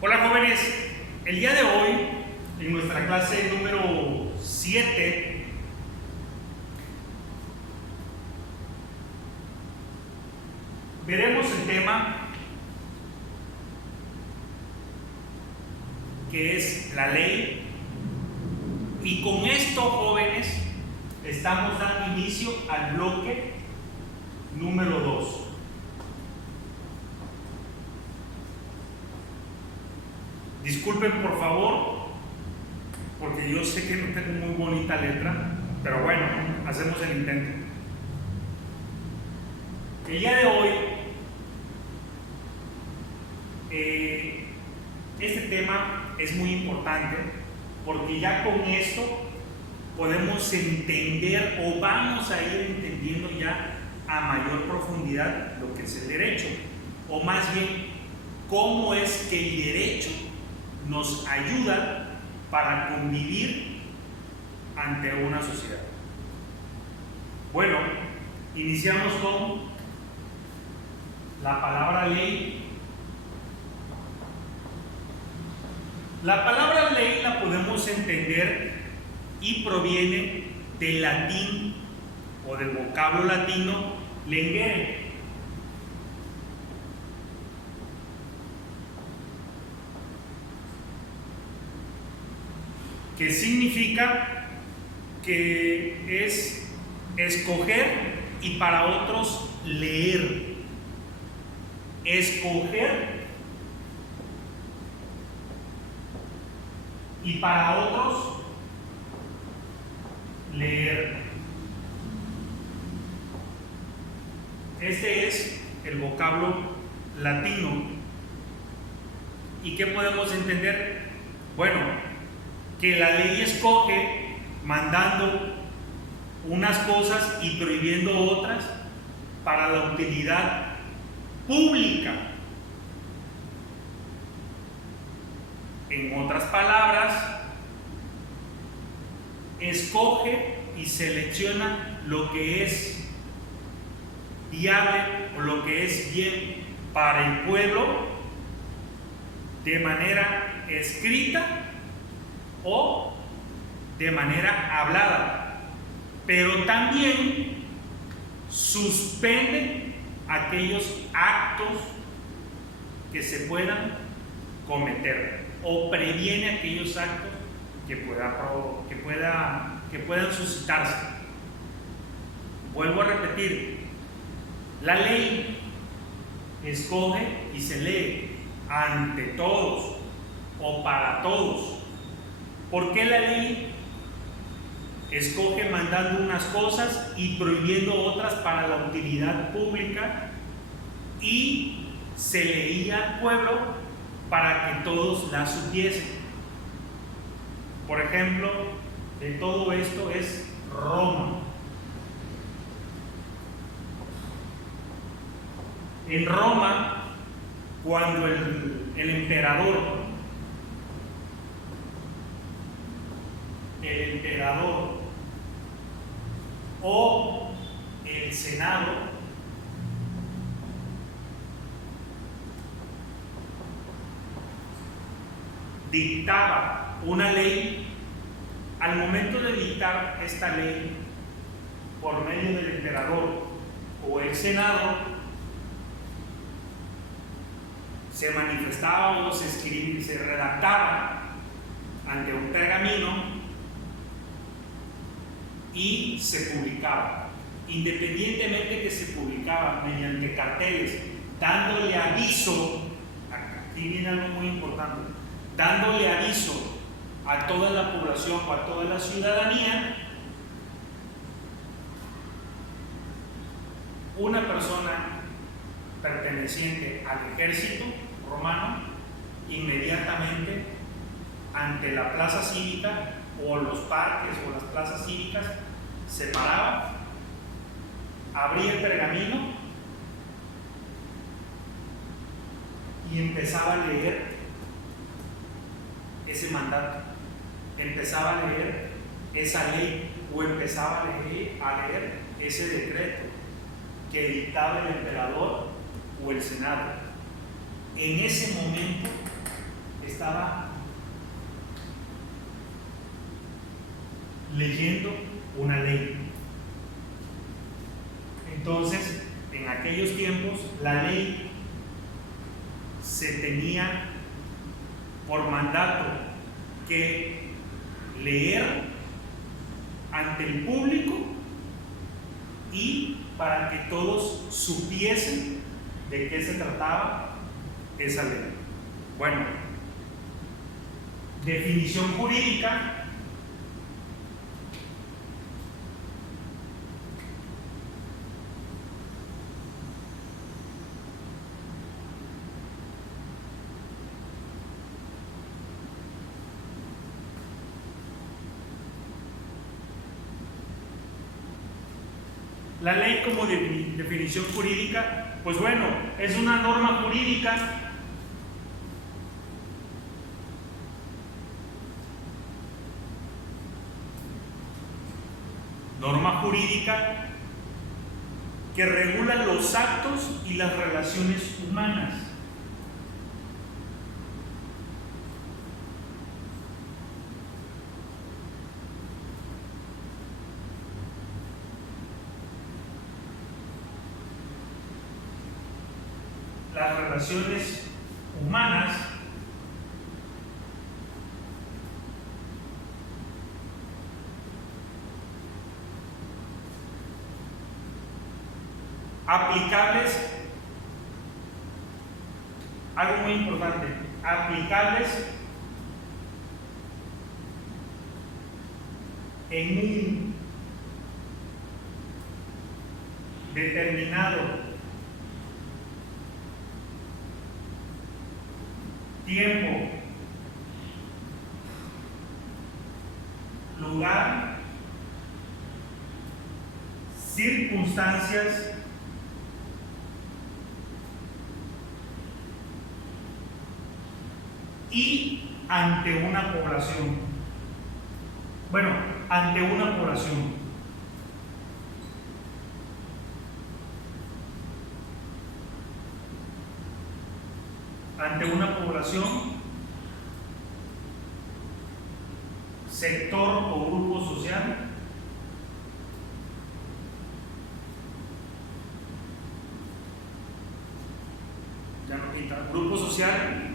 Hola jóvenes, el día de hoy, en nuestra clase número 7, veremos el tema que es la ley. Y con esto, jóvenes, estamos dando inicio al bloque número 2. Disculpen por favor, porque yo sé que no tengo muy bonita letra, pero bueno, hacemos el intento. El día de hoy, este tema es muy importante porque ya con esto podemos entender o vamos a ir entendiendo ya a mayor profundidad lo que es el derecho, o más bien cómo es que el derecho nos ayuda para convivir ante una sociedad. Bueno, iniciamos con la palabra ley. La palabra ley la podemos entender y proviene del latín o del vocablo latino lengere, que significa que es escoger y para otros leer. Escoger y para otros leer. Este es el vocablo latino. ¿Y qué podemos entender? Bueno, que la ley escoge mandando unas cosas y prohibiendo otras para la utilidad pública. En otras palabras, escoge y selecciona lo que es viable o lo que es bien para el pueblo de manera escrita o de manera hablada, pero también suspende aquellos actos que se puedan cometer o previene aquellos actos que puedan suscitarse. Vuelvo a repetir, la ley escoge y se lee ante todos o para todos. ¿Por qué la ley escoge mandando unas cosas y prohibiendo otras para la utilidad pública y se leía al pueblo para que todos la supiesen? Por ejemplo, de todo esto es Roma. En Roma, cuando el emperador o el Senado dictaba una ley, al momento de dictar esta ley por medio del emperador o el Senado, se manifestaba o se redactaba ante un pergamino y se publicaba. Independientemente que se publicaba mediante carteles, dándole aviso, aquí viene algo muy importante, dándole aviso a toda la población o a toda la ciudadanía, una persona perteneciente al ejército romano inmediatamente ante la plaza cívica o los parques o las plazas cívicas se paraba, abría el pergamino y empezaba a leer ese mandato, empezaba a leer esa ley o empezaba a leer ese decreto que dictaba el emperador o el Senado. En ese momento estaba leyendo una ley. Entonces, en aquellos tiempos, la ley se tenía por mandato que leer ante el público y para que todos supiesen de qué se trataba esa ley. Bueno, definición jurídica. La ley como definición jurídica, pues bueno, es una norma jurídica que regula los actos y las relaciones humanas. Las relaciones humanas aplicables, algo muy importante, aplicables en un determinado tiempo, lugar, circunstancias y ante una población. Bueno, ante una población. Ante una población, sector o grupo social, ya no quita, grupo social,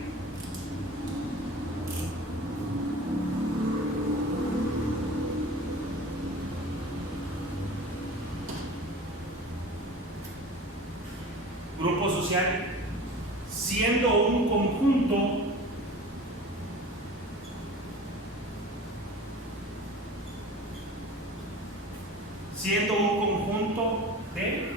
siendo un conjunto de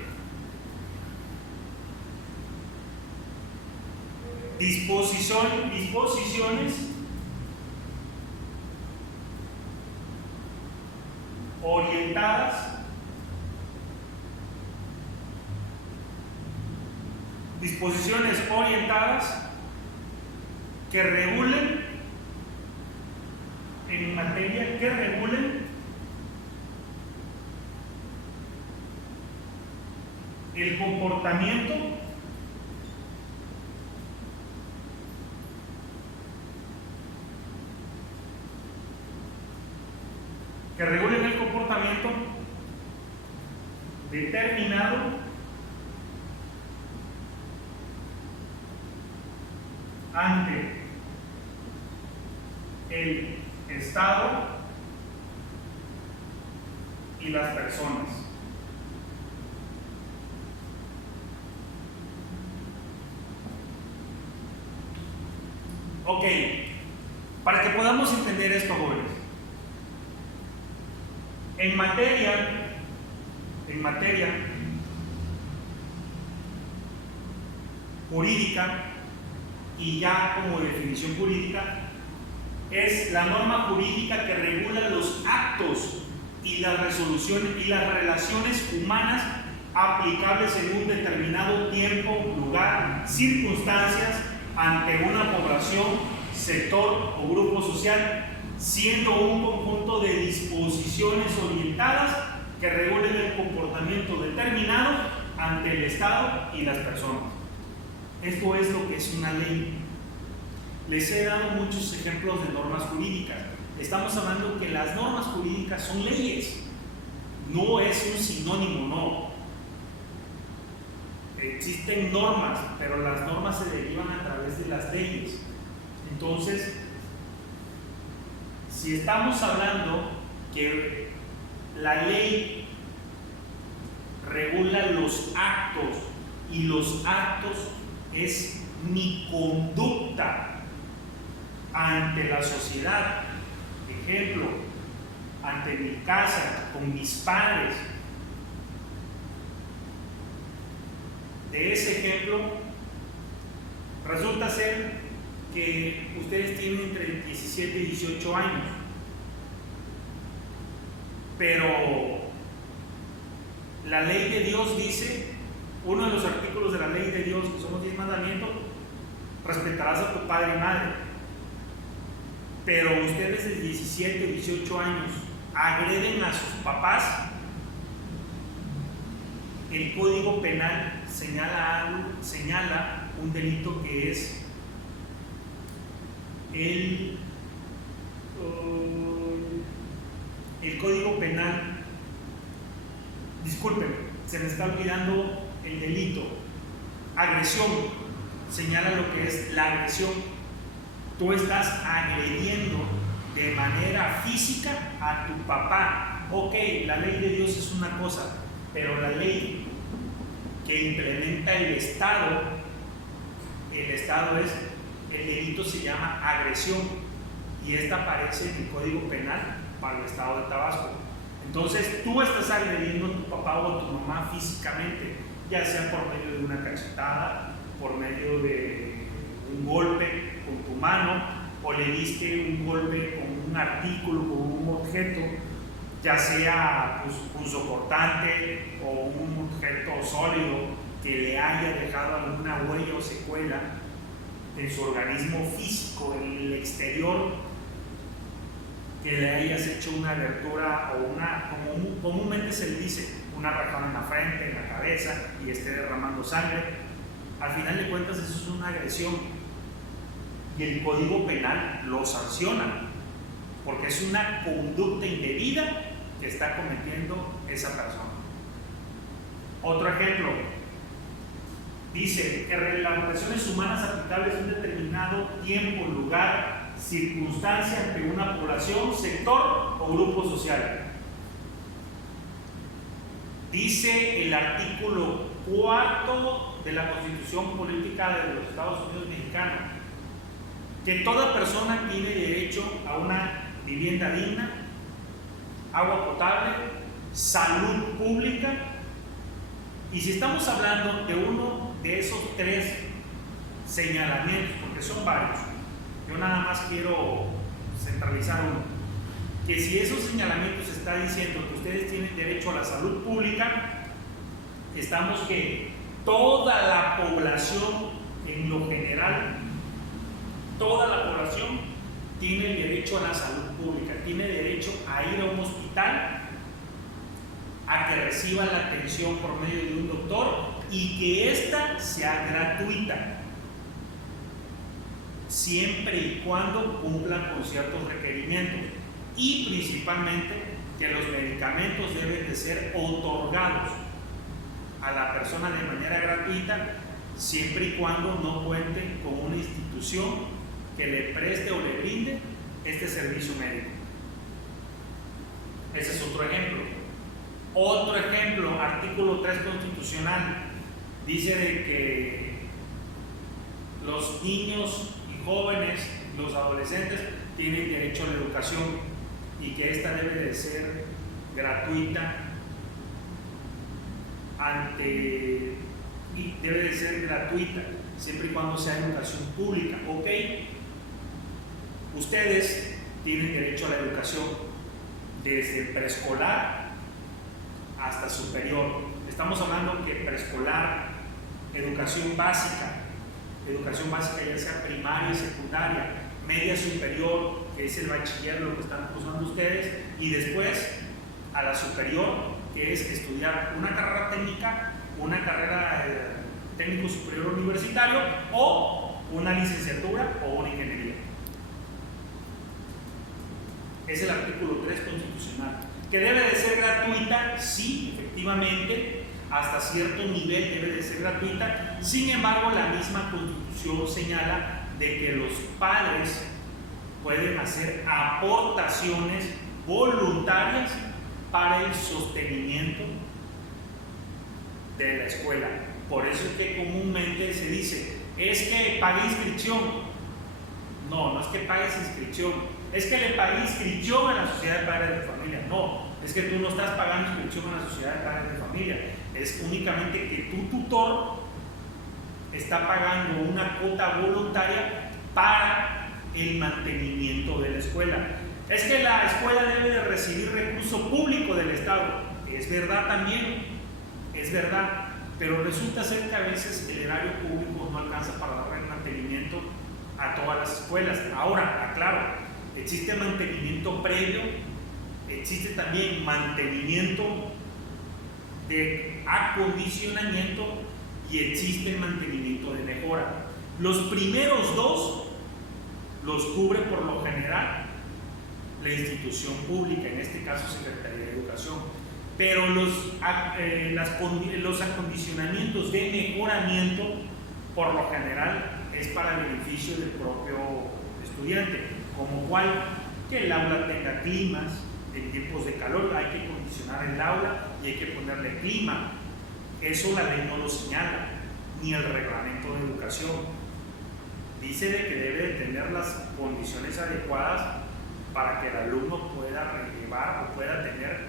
disposiciones orientadas que regulen en materia, que regulen el comportamiento determinado ante el Estado y las personas. Ok, para que podamos entender esto, jóvenes, en materia jurídica, y ya como definición jurídica, es la norma jurídica que regula los actos y las resoluciones y las relaciones humanas aplicables en un determinado tiempo, lugar, circunstancias ante una población, sector o grupo social, siendo un conjunto de disposiciones orientadas que regulen el comportamiento determinado ante el Estado y las personas. Esto es lo que es una ley. Les he dado muchos ejemplos de normas jurídicas. Estamos hablando que las normas jurídicas son leyes, no es un sinónimo, no. Existen normas, pero las normas se derivan a través de las leyes. Entonces, si estamos hablando que la ley regula los actos y los actos es mi conducta ante la sociedad, ejemplo, ante mi casa, con mis padres. De ese ejemplo, resulta ser que ustedes tienen entre 17 y 18 años, pero la ley de Dios dice, uno de los artículos de la ley de Dios, que son los 10 mandamientos, respetarás a tu padre y madre. Pero ustedes de 17 o 18 años agreden a sus papás, el Código Penal señala un delito que es el Código Penal, disculpen, se me está olvidando el delito, agresión, señala lo que es la agresión. Tú estás agrediendo de manera física a tu papá. Ok, la ley de Dios es una cosa, pero la ley que implementa el Estado es, el delito se llama agresión, y esta aparece en el Código Penal para el Estado de Tabasco. Entonces tú estás agrediendo a tu papá o a tu mamá físicamente, ya sea por medio de una cachetada, por medio de un golpe con tu mano, o le diste un golpe con un artículo, con un objeto, ya sea pues, un soportante o un objeto sólido que le haya dejado alguna huella o secuela en su organismo físico, en el exterior, que le hayas hecho una abertura o una, como comúnmente se le dice, una rajada en la frente, en la cabeza, y esté derramando sangre. Al final de cuentas eso es una agresión, y el Código Penal lo sanciona, porque es una conducta indebida que está cometiendo esa persona. Otro ejemplo, dice que las relaciones humanas aplicables a un determinado tiempo, lugar, circunstancia ante una población, sector o grupo social. Dice el artículo 4 de la Constitución Política de los Estados Unidos Mexicanos que toda persona tiene derecho a una vivienda digna, agua potable, salud pública. Y si estamos hablando de uno de esos tres señalamientos, porque son varios, yo nada más quiero centralizar uno, que si esos señalamientos está diciendo que ustedes tienen derecho a la salud pública, estamos que toda la población en lo general, toda la población tiene el derecho a la salud pública, tiene derecho a ir a un hospital, a que reciban la atención por medio de un doctor y que ésta sea gratuita, siempre y cuando cumplan con ciertos requerimientos, y principalmente que los medicamentos deben de ser otorgados a la persona de manera gratuita, siempre y cuando no cuenten con una institución que le preste o le brinde este servicio médico. Ese es otro ejemplo. Otro ejemplo, artículo 3 constitucional, dice de que los niños y jóvenes, los adolescentes, tienen derecho a la educación y que esta debe de ser gratuita y debe de ser gratuita siempre y cuando sea educación pública. Ok, ustedes tienen derecho a la educación desde preescolar hasta superior. Estamos hablando que preescolar, educación básica ya sea primaria y secundaria, media superior, que es el bachiller, lo que están cursando ustedes, y después a la superior, que es estudiar una carrera técnica, una carrera técnico superior universitario, o una licenciatura o una ingeniería. Es el artículo 3 constitucional. ¿Que debe de ser gratuita? Sí, efectivamente, hasta cierto nivel debe de ser gratuita. Sin embargo, la misma Constitución señala de que los padres pueden hacer aportaciones voluntarias para el sostenimiento de la escuela. Por eso es que comúnmente se dice, es que pague inscripción. No, no es que pagues inscripción, es que le pague inscripción a la sociedad de padres de familia. No, es que tú no estás pagando inscripción a la sociedad de padres de familia, es únicamente que tu tutor está pagando una cuota voluntaria para el mantenimiento de la escuela. Es que la escuela debe de recibir recurso público del Estado. Es verdad también, es verdad, pero resulta ser que a veces el erario público no alcanza para dar el mantenimiento a todas las escuelas. Ahora, aclaro, existe mantenimiento previo, existe también mantenimiento de acondicionamiento y existe mantenimiento de mejora. Los primeros dos los cubre por lo general la institución pública, en este caso Secretaría de Educación, pero los acondicionamientos de mejoramiento por lo general es para el beneficio del propio estudiante, como cual que el aula tenga climas en tiempos de calor, hay que acondicionar el aula y hay que ponerle clima. Eso la ley no lo señala, ni el reglamento de educación. Dice de que debe de tener las condiciones adecuadas para que el alumno pueda relevar o pueda tener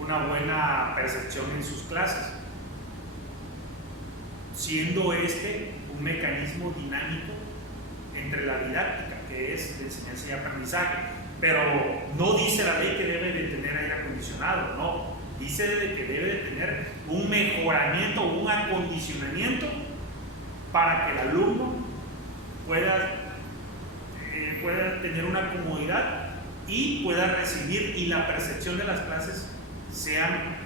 una buena percepción en sus clases, siendo este un mecanismo dinámico entre la didáctica, que es de enseñanza y aprendizaje. Pero no dice la ley que debe de tener aire acondicionado, no, dice de que debe de tener un mejoramiento, un acondicionamiento para que el alumno pueda tener una comodidad y pueda recibir, y la percepción de las clases sean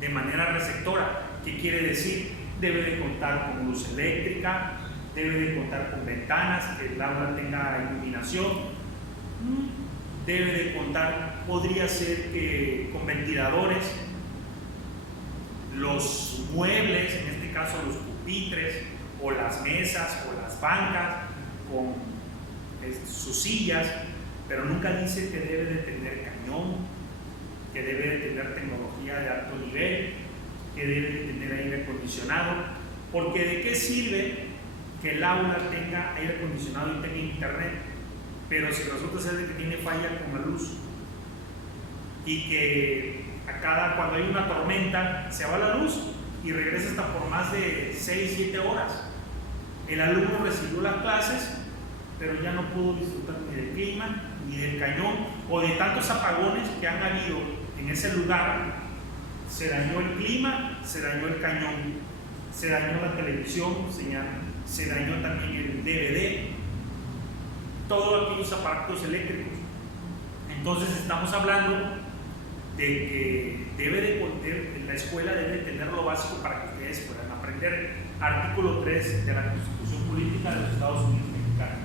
de manera receptora. ¿Qué quiere decir? Debe de contar con luz eléctrica, debe de contar con ventanas, que el aula tenga iluminación, debe de contar, podría ser que con ventiladores, los muebles, en este caso los pupitres o las mesas o las bancas con sus sillas, pero nunca dice que debe de tener cañón, que debe de tener tecnología de alto nivel, que debe de tener aire acondicionado, porque ¿de qué sirve que el aula tenga aire acondicionado y tenga internet, pero si resulta ser de que tiene falla con la luz y que cuando hay una tormenta se va la luz y regresa hasta por más de 6-7 horas? El alumno recibió las clases, pero ya no pudo disfrutar ni del clima, ni del cañón, o de tantos apagones que han habido en ese lugar. Se dañó el clima, se dañó el cañón, se dañó la televisión, se dañó también el DVD, todos aquellos aparatos eléctricos. Entonces estamos hablando de que la escuela debe tener lo básico para que ustedes puedan aprender. Artículo 3 de la Constitución Política de los Estados Unidos Mexicanos.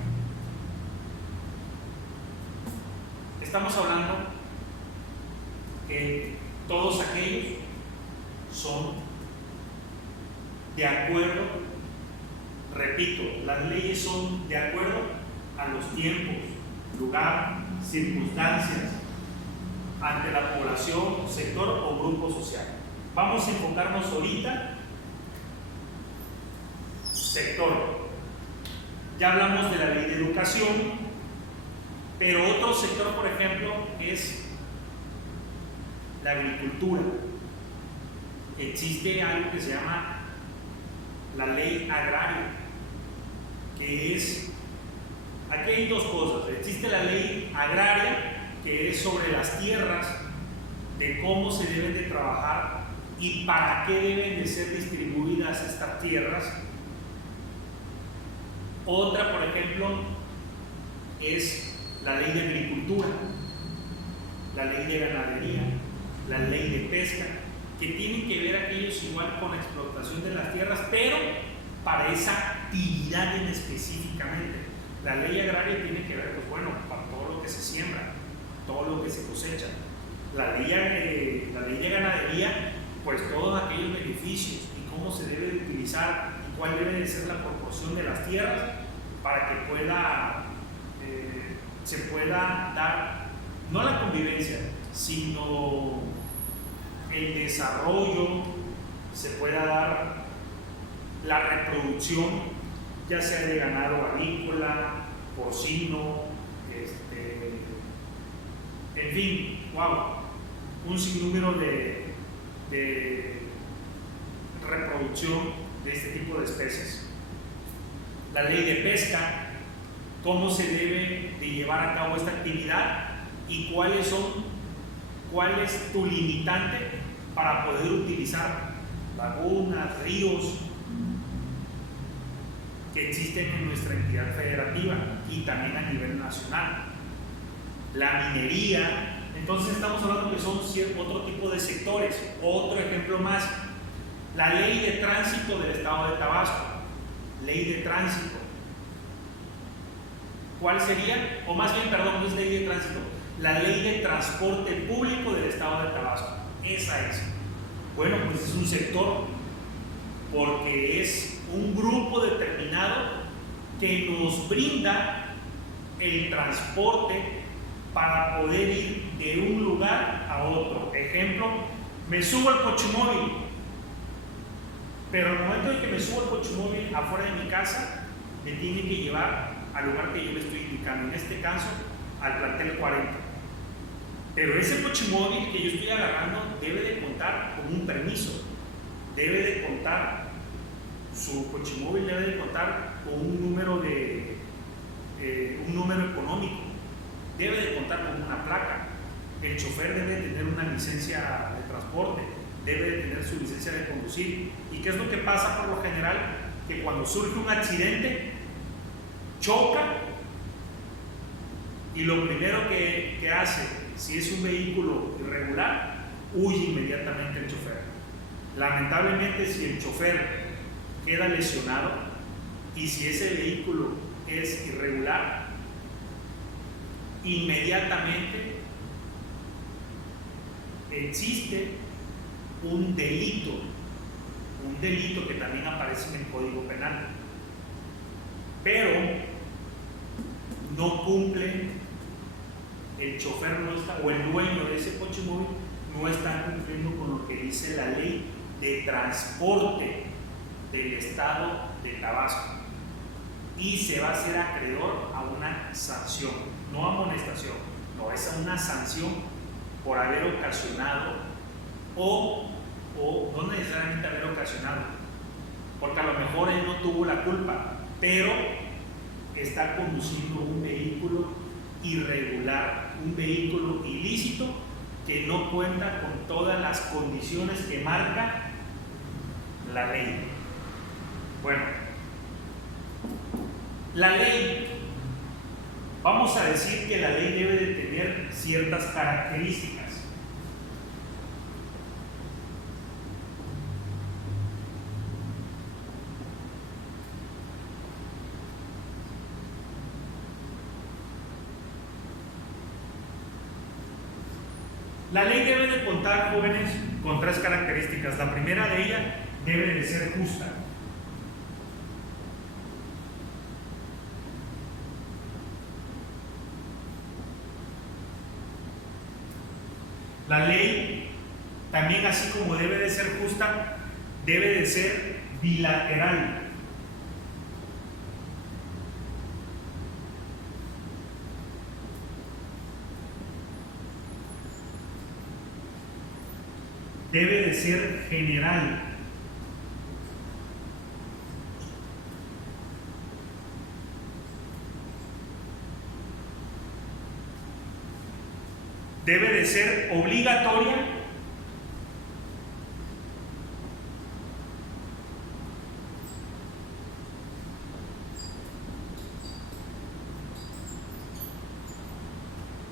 Estamos hablando que todos aquellos son de acuerdo, repito, las leyes son de acuerdo a los tiempos, lugar, circunstancias, ante la población, sector o grupo social. Vamos a enfocarnos ahorita sector. Ya hablamos de la ley de educación, pero otro sector, por ejemplo, es la agricultura. Existe algo que se llama la ley agraria, que es, aquí hay dos cosas. Existe la ley agraria, que es sobre las tierras, de cómo se deben de trabajar y para qué deben de ser distribuidas estas tierras. Otra, por ejemplo, es la ley de agricultura, la ley de ganadería, la ley de pesca, que tienen que ver aquellos igual con la explotación de las tierras, pero para esa actividad en específicamente. La ley agraria tiene que ver, pues bueno, para todo lo que se siembra, todo lo que se cosecha. La ley de ganadería, pues todos aquellos beneficios y cómo se debe de utilizar y cuál debe de ser la proporción de las tierras para que se pueda dar, no la convivencia, sino el desarrollo, se pueda dar la reproducción, ya sea de ganado avícola, porcino, en fin, wow, un sinnúmero de reproducción de este tipo de especies. La ley de pesca, cómo se debe de llevar a cabo esta actividad y cuál es tu limitante para poder utilizar lagunas, ríos que existen en nuestra entidad federativa y también a nivel nacional. La minería, entonces estamos hablando que son otro tipo de sectores. Otro ejemplo más, la ley de tránsito del estado de Tabasco. Ley de tránsito, ¿cuál sería? O más bien, perdón, no es ley de tránsito, la ley de transporte público del estado de Tabasco. Esa es. Bueno, pues es un sector porque es un grupo determinado que nos brinda el transporte para poder ir de un lugar a otro. Ejemplo, me subo al cochimóvil, pero al momento de que me subo al cochimóvil afuera de mi casa, me tiene que llevar al lugar que yo le estoy indicando, en este caso al plantel 40. Pero ese cochimóvil que yo estoy agarrando debe de contar con un permiso, debe de contar, su cochimóvil debe de contar con un número económico, debe de contar con una placa, el chofer debe de tener una licencia de transporte, debe de tener su licencia de conducir. ¿Y qué es lo que pasa por lo general? Que cuando surge un accidente, choca y lo primero que hace, si es un vehículo irregular, huye inmediatamente el chofer. Lamentablemente, si el chofer queda lesionado y si ese vehículo es irregular, inmediatamente existe un delito que también aparece en el Código Penal, pero no cumple, el chofer no está, o el dueño de ese coche móvil no está cumpliendo con lo que dice la ley de transporte del estado de Tabasco y se va a hacer acreedor a una sanción, no amonestación, no, es a una sanción por haber ocasionado o no necesariamente haber ocasionado, porque a lo mejor él no tuvo la culpa, pero está conduciendo un vehículo irregular, un vehículo ilícito que no cuenta con todas las condiciones que marca la ley. Bueno, la ley, vamos a decir que la ley debe de tener ciertas características. La ley debe de contar, jóvenes, con tres características. La primera de ellas debe de ser justa. La ley, también así como debe de ser justa, debe de ser bilateral. Debe de ser general. Debe de ser obligatoria.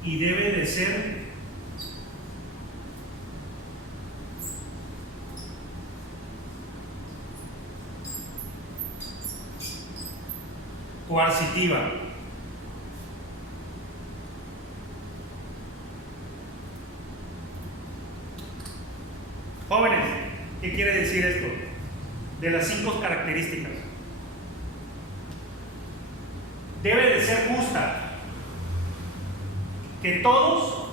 Y debe de ser coercitiva. Jóvenes, ¿qué quiere decir esto? De las 5 características. Debe de ser justa. Que todos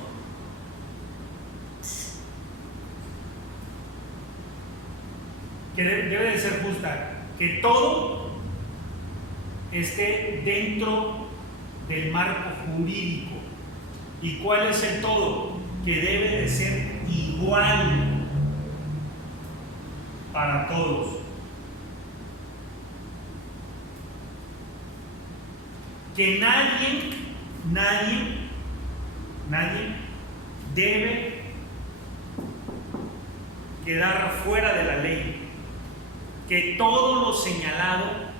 debe de ser justa. Que todo esté dentro del marco jurídico. ¿Y cuál es el todo? Que debe de ser igual para todos. Que nadie debe quedar fuera de la ley. Que todo lo señalado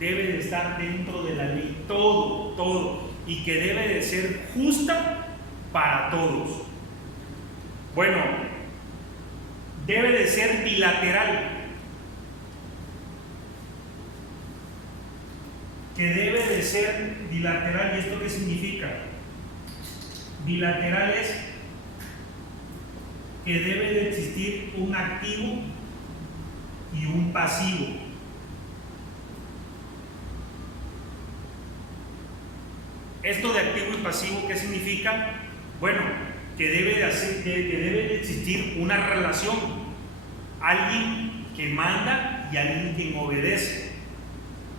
debe de estar dentro de la ley, todo, y que debe de ser justa para todos. Bueno, debe de ser bilateral. Que debe de ser bilateral. ¿Y esto qué significa? Bilateral es que debe de existir un activo y un pasivo. Esto de activo y pasivo, ¿qué significa? Bueno, que debe de existir una relación. Alguien que manda y alguien que obedece.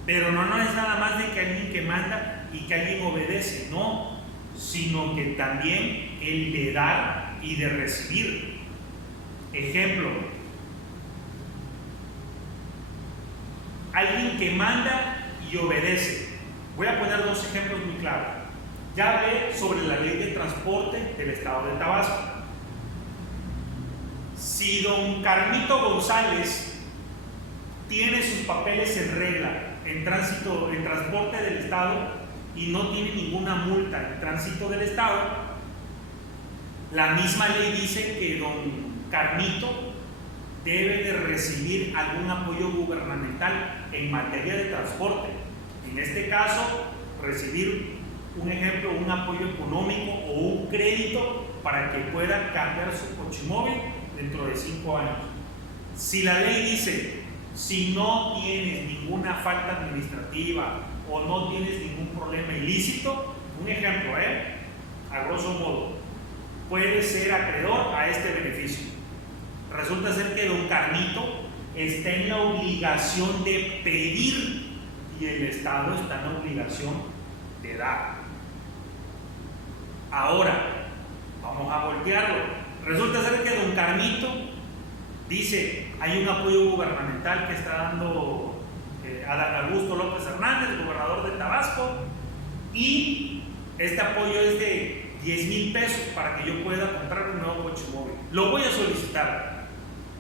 Pero no es nada más de que alguien que manda y que alguien obedece, no, sino que también el de dar y de recibir. Ejemplo, alguien que manda y obedece. Voy a poner 2 ejemplos muy claros. Ya hablé sobre la ley de transporte del estado de Tabasco. Si don Carmito González tiene sus papeles en regla en transporte del estado y no tiene ninguna multa en tránsito del estado, la misma ley dice que don Carmito debe de recibir algún apoyo gubernamental en materia de transporte. En este caso, recibir, un ejemplo, un apoyo económico o un crédito para que pueda cambiar su cochemóvil dentro de 5 años. Si la ley dice, si no tienes ninguna falta administrativa o no tienes ningún problema ilícito, un ejemplo, a grosso modo, puedes ser acreedor a este beneficio. Resulta ser que don Carmito está en la obligación de pedir y el Estado está en la obligación de dar. Ahora, vamos a voltearlo. Resulta ser que don Carmito dice, hay un apoyo gubernamental que está dando Adán Augusto López Hernández, gobernador de Tabasco, y este apoyo es de 10,000 pesos para que yo pueda comprar un nuevo coche móvil. Lo voy a solicitar,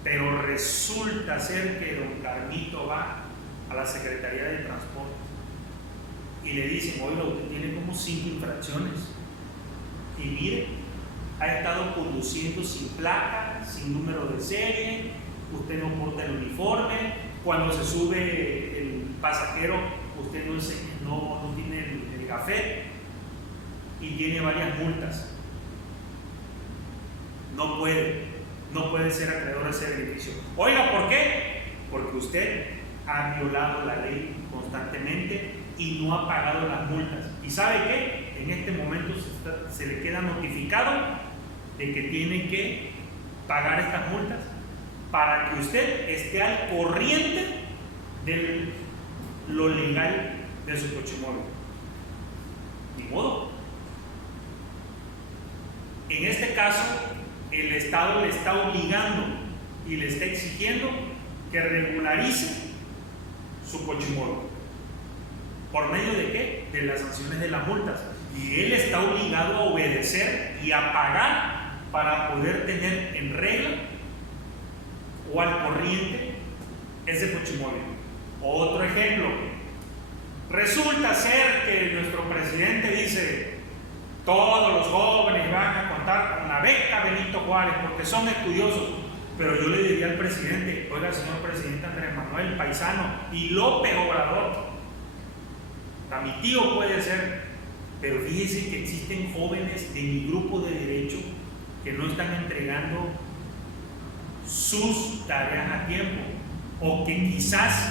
pero resulta ser que don Carmito va a la Secretaría de Transporte y le dicen, oiga, usted tiene como 5 infracciones y mire, ha estado conduciendo sin placa, sin número de serie, usted no porta el uniforme, cuando se sube el pasajero usted no tiene el gafet y tiene varias multas. No puede ser acreedor a ese beneficio. Oiga, ¿por qué? Porque usted ha violado la ley constantemente y no ha pagado las multas. ¿Y sabe qué? En este momento se le queda notificado de que tiene que pagar estas multas para que usted esté al corriente de lo legal de su coche móvil. Ni modo. En este caso, el Estado le está obligando y le está exigiendo que regularice su coche móvil. ¿Por medio de qué? De las sanciones de las multas. Y él está obligado a obedecer y a pagar para poder tener en regla o al corriente ese coche móvil. Otro ejemplo, resulta ser que nuestro presidente dice, todos los jóvenes van a contar con la beca Benito Juárez porque son estudiosos, pero yo le diría al presidente, oiga, señor presidente Andrés Manuel, paisano, y López Obrador, sea, mi tío puede ser, pero fíjese que existen jóvenes de mi grupo de derecho que no están entregando sus tareas a tiempo, o que quizás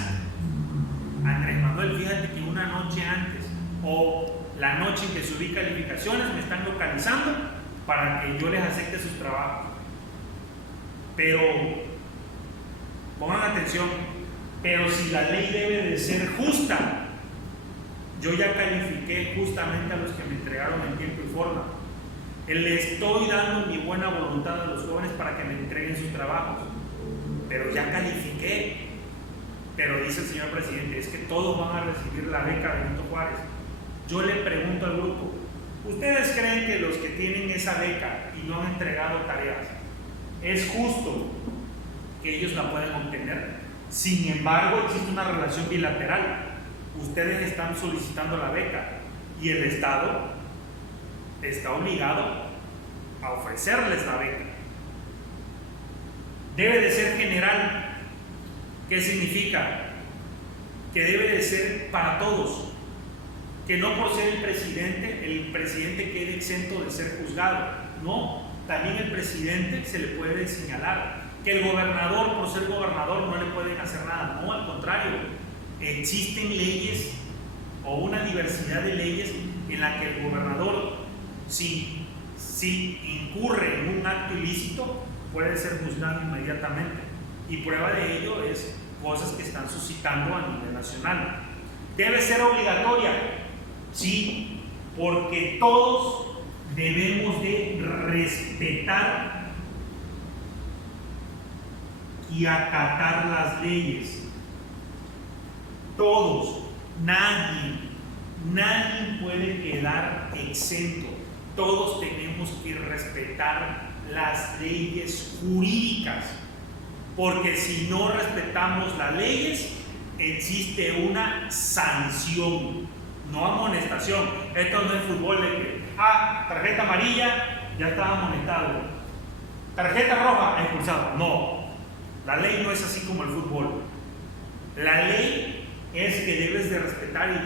Andrés Manuel, fíjate que una noche antes o la noche en que subí calificaciones me están localizando para que yo les acepte sus trabajos. Pero pongan atención, pero si la ley debe de ser justa, yo ya califiqué justamente a los que me entregaron en tiempo y forma. Le estoy dando mi buena voluntad a los jóvenes para que me entreguen sus trabajos, pero ya califiqué. Pero dice el señor presidente, es que todos van a recibir la beca Benito Juárez. Yo le pregunto al grupo, ¿ustedes creen que los que tienen esa beca y no han entregado tareas, es justo que ellos la puedan obtener? Sin embargo, existe una relación bilateral. Ustedes están solicitando la beca y el Estado está obligado a ofrecerles la beca. Debe de ser general. ¿Qué significa? Que debe de ser para todos, que no por ser el presidente quede exento de ser juzgado. No, también el presidente se le puede señalar. Que el gobernador, por ser gobernador, no le pueden hacer nada. No, al contrario, existen leyes o una diversidad de leyes en la que el gobernador, si incurre en un acto ilícito, puede ser juzgado inmediatamente. Y prueba de ello es cosas que están suscitando a nivel nacional. ¿Debe ser obligatoria? Sí, porque todos debemos de respetar y acatar las leyes. Todos, nadie puede quedar exento. Todos tenemos que respetar las leyes jurídicas, porque si no respetamos las leyes, existe una sanción, no amonestación. Esto no es fútbol de que, tarjeta amarilla, ya está amonestado, tarjeta roja, expulsado. No, la ley no es así como el fútbol. La ley es que debes de respetar y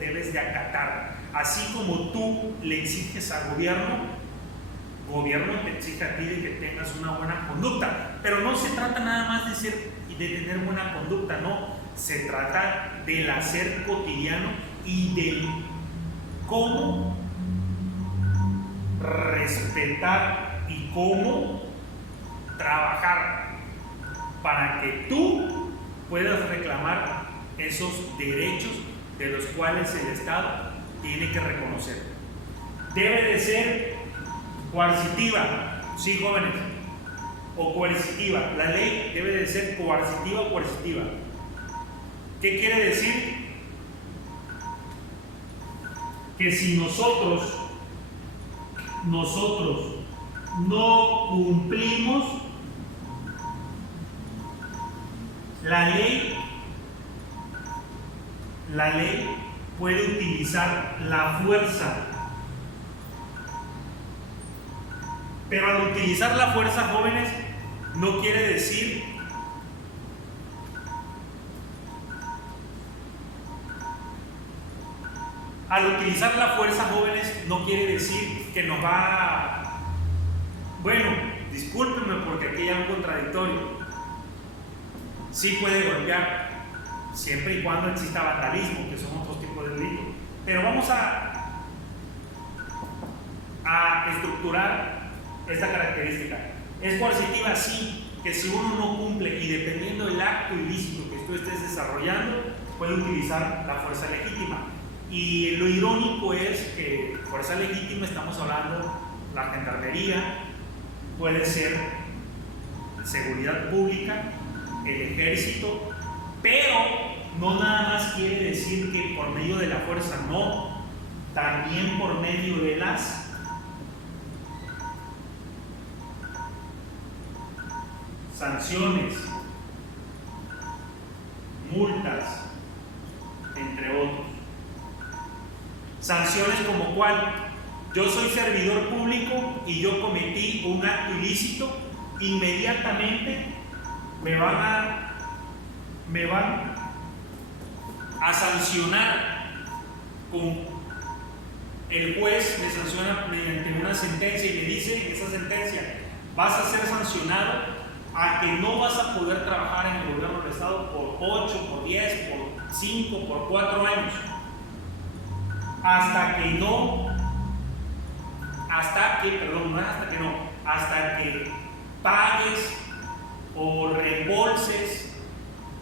debes de acatar. Así como tú le exiges al gobierno te exige a ti de que tengas una buena conducta. Pero no se trata nada más de tener buena conducta, no. Se trata del hacer cotidiano y del cómo respetar y cómo trabajar para que tú puedas reclamar esos derechos de los cuales el Estado tiene que reconocer. Debe de ser coercitiva, sí, jóvenes, o coercitiva. La ley debe de ser coercitiva o coercitiva. ¿Qué quiere decir? Que si nosotros no cumplimos la ley puede utilizar la fuerza. Pero al utilizar la fuerza, jóvenes, no quiere decir que nos va bueno, discúlpenme porque aquí hay algo contradictorio. Sí puede golpear, siempre y cuando exista vandalismo, que son otros tipos de delitos. Pero vamos a estructurar esta característica. ¿Es coercitiva? Sí, que si uno no cumple y dependiendo del acto ilícito que tú estés desarrollando, puede utilizar la fuerza legítima. Y lo irónico es que fuerza legítima estamos hablando la gendarmería, puede ser seguridad pública, el ejército, pero no nada más quiere decir que por medio de la fuerza, no, también por medio de las sanciones, multas, entre otros. Sanciones como cuál: yo soy servidor público y yo cometí un acto ilícito, inmediatamente me van a sancionar el juez me sanciona mediante una sentencia y me dice en esa sentencia: vas a ser sancionado a que no vas a poder trabajar en el gobierno del estado por 8, por 10, por 5, por 4 años, hasta que pagues o reembolses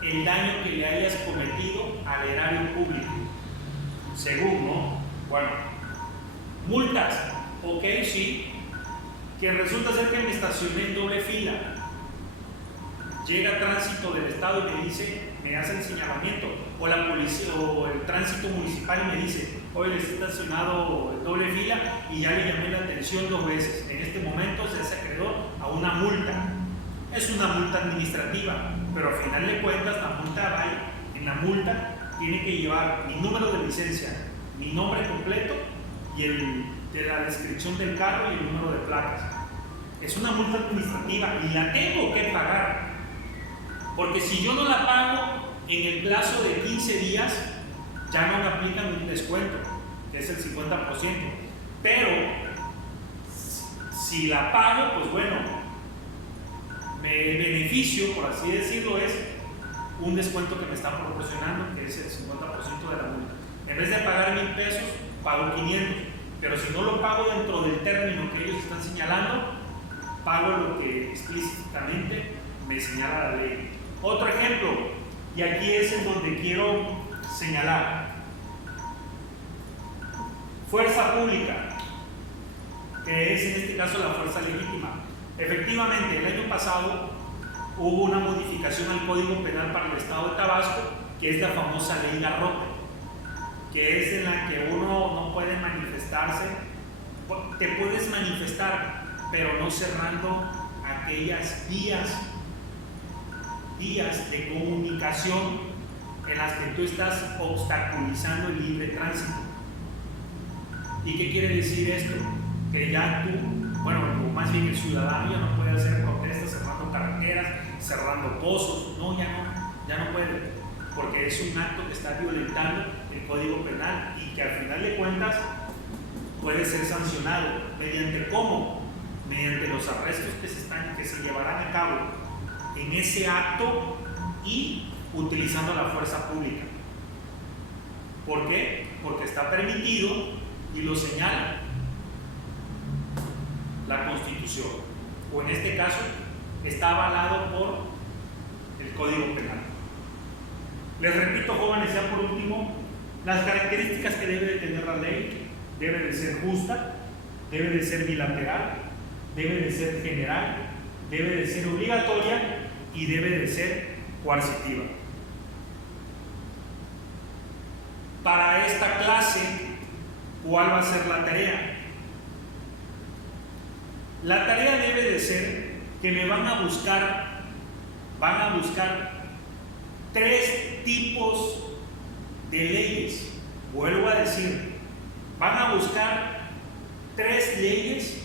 el daño que le hayas cometido al erario público. Según, ¿no? Bueno, multas, ok, sí, que resulta ser que me estacioné en doble fila. Llega tránsito del estado y me dice, me hace el señalamiento, o la policía o el tránsito municipal y me dice: oye, está estacionado en doble fila y ya le llamé la atención 2 veces. En este momento se hace acreedor a una multa. Es una multa administrativa, pero al final de cuentas la multa va ahí. En la multa tiene que llevar mi número de licencia, mi nombre completo y de la descripción del carro y el número de placas. Es una multa administrativa y la tengo que pagar, porque si yo no la pago en el plazo de 15 días, ya no me aplican un descuento, que es el 50%. Pero si la pago, pues bueno, el beneficio, por así decirlo, es un descuento que me están proporcionando, que es el 50% de la multa. En vez de pagar 1,000 pesos, pago 500. Pero si no lo pago dentro del término que ellos están señalando, pago lo que explícitamente me señala la ley. Otro ejemplo, y aquí es en donde quiero señalar: fuerza pública, que es en este caso la fuerza legítima. Efectivamente, el año pasado hubo una modificación al Código Penal para el Estado de Tabasco, que es la famosa Ley Garrote, que es en la que uno no puede manifestarse. Te puedes manifestar, pero no cerrando aquellas vías de comunicación en las que tú estás obstaculizando el libre tránsito. ¿Y qué quiere decir esto? Que ya tú, bueno, o más bien el ciudadano ya no puede hacer protestas cerrando carreteras, cerrando pozos. No, ya no puede, porque es un acto que está violentando el Código Penal y que al final de cuentas puede ser sancionado. ¿Mediante cómo? Mediante los arrestos que se llevarán a cabo en ese acto y utilizando la fuerza pública. ¿Por qué? Porque está permitido y lo señala la Constitución, o en este caso está avalado por el Código Penal. Les repito, jóvenes, ya por último, las características que debe de tener la ley: debe de ser justa, debe de ser bilateral, debe de ser general, debe de ser obligatoria y debe de ser coercitiva. Para esta clase, ¿cuál va a ser la tarea? La tarea debe de ser que me van a buscar 3 tipos de leyes. Vuelvo a decir, van a buscar 3 leyes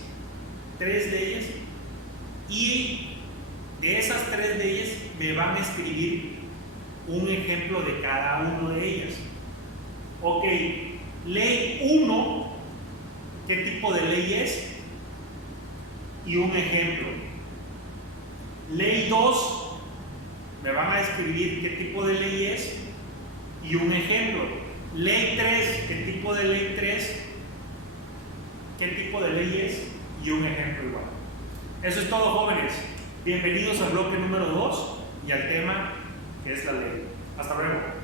y de esas 3 leyes me van a escribir un ejemplo de cada una de ellas. Ok, ley 1, ¿qué tipo de ley es? Y un ejemplo. Ley 2, me van a escribir qué tipo de ley es y un ejemplo. Ley 3, ¿qué tipo de ley 3? ¿Qué tipo de ley es? Y un ejemplo igual. Eso es todo, jóvenes. Bienvenidos al bloque número 2 y al tema que es la ley. Hasta luego.